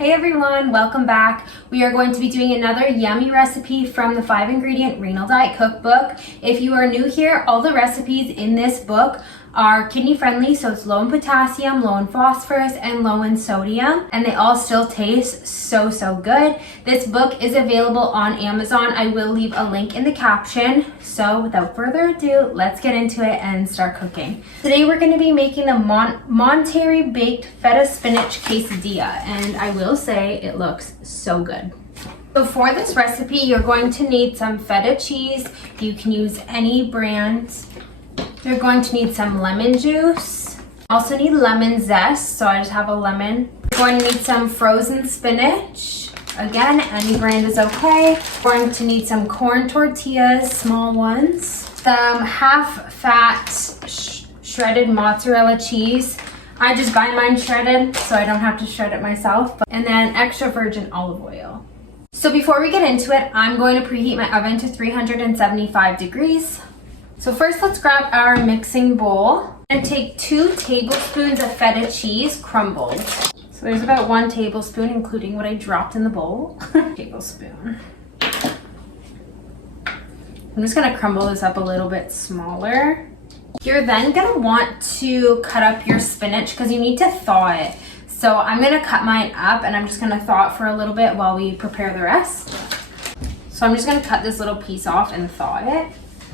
Hey everyone, welcome back. We are going to be doing another yummy recipe from the 5-ingredient Renal Diet Cookbook. If you are new here, all the recipes in this book are kidney friendly, so it's low in potassium, low in phosphorus, and low in sodium, and they all still taste so good. This book is available on Amazon. I will leave a link in the caption. So without further ado, let's get into it and start cooking. Today we're going to be making the Monterrey baked Feta Spinach Quesadilla, and I will say it looks so good. So for this recipe, you're going to need some feta cheese. You can use any brand. You're going to need some lemon juice. Also need lemon zest, so I just have a lemon. You're going to need some frozen spinach. Again, any brand is okay. We're going to need some corn tortillas, small ones. Some half-fat shredded mozzarella cheese. I just buy mine shredded, so I don't have to shred it myself. And then extra virgin olive oil. So before we get into it, I'm going to preheat my oven to 375 degrees. So first, let's grab our mixing bowl and take 2 tablespoons of feta cheese crumbled. So there's about 1 tablespoon, including what I dropped in the bowl. Tablespoon. I'm just gonna crumble this up a little bit smaller. You're then gonna want to cut up your spinach because you need to thaw it. So I'm gonna cut mine up and I'm just gonna thaw it for a little bit while we prepare the rest. So I'm just gonna cut this little piece off and thaw it.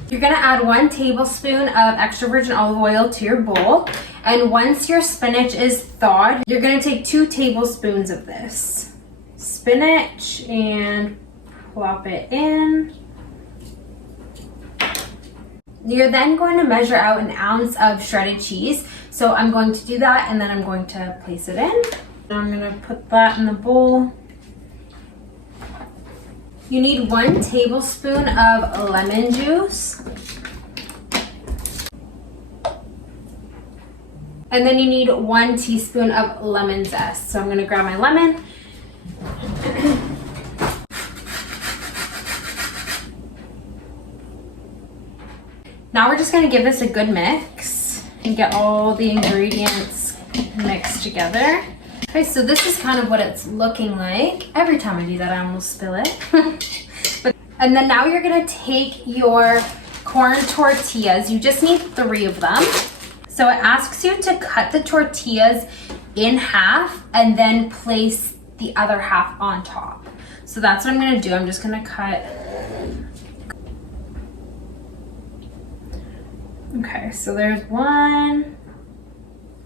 You're gonna add 1 tablespoon of extra virgin olive oil to your bowl. And once your spinach is thawed, you're gonna take 2 tablespoons of this spinach and plop it in. You're then going to measure out 1 ounce of shredded cheese. So I'm going to do that and then I'm going to place it in. Now I'm gonna put that in the bowl. You need 1 tablespoon of lemon juice. And then you need 1 teaspoon of lemon zest. So I'm gonna grab my lemon. Now we're just gonna give this a good mix and get all the ingredients mixed together. Okay, so this is kind of what it's looking like. Every time I do that, I almost spill it. And then now you're gonna take your corn tortillas. You just need 3 of them. So it asks you to cut the tortillas in half and then place the other half on top. So that's what I'm gonna do. I'm just gonna cut. Okay, so there's 1.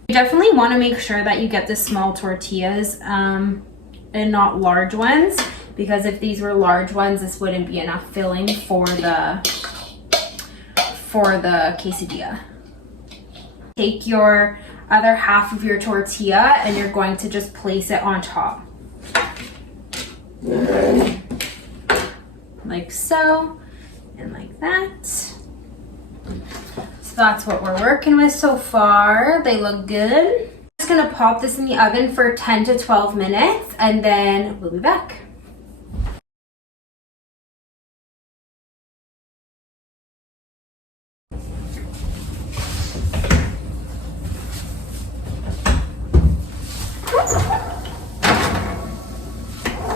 You definitely want to make sure that you get the small tortillas and not large ones, because if these were large ones, this wouldn't be enough filling for the quesadilla. Take your other half of your tortilla and you're going to just place it on top. Like so, and like that. So that's what we're working with so far. They look good. I'm just gonna pop this in the oven for 10 to 12 minutes and then we'll be back.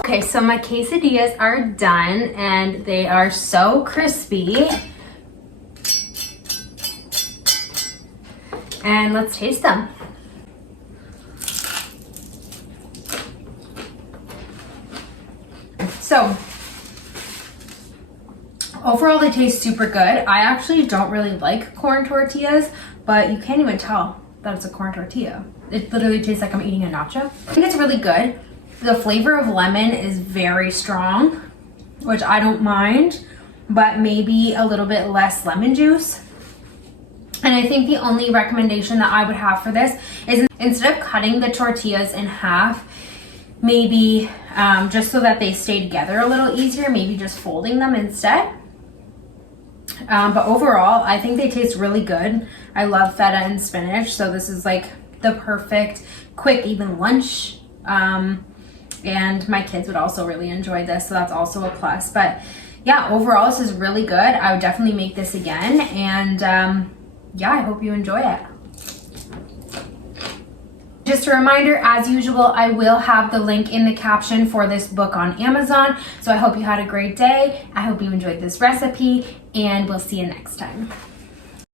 Okay, so my quesadillas are done and they are so crispy. And let's taste them. So, overall they taste super good. I actually don't really like corn tortillas, but you can't even tell that it's a corn tortilla. It literally tastes like I'm eating a nacho. I think it's really good. The flavor of lemon is very strong, which I don't mind, but maybe a little bit less lemon juice. And I think the only recommendation that I would have for this is instead of cutting the tortillas in half, maybe just so that they stay together a little easier, maybe just folding them instead. But overall, I think they taste really good. I love feta and spinach, so this is like the perfect quick even lunch. And my kids would also really enjoy this, so that's also a plus. But yeah, overall this is really good. I would definitely make this again, and yeah, I hope you enjoy it. Just a reminder, as usual, I will have the link in the caption for this book on Amazon. So I hope you had a great day. I hope you enjoyed this recipe, and we'll see you next time.